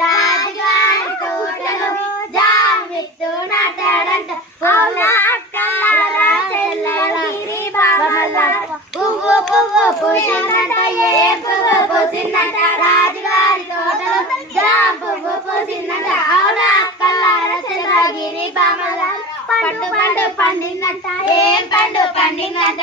రాజుగారి తోటలో జామ పువ్వు పూసిందంట. అవునా అక్కలారా చంద్రగిరి బామల పండు పండు పండిందంట. ఏం పండు పండిందంట?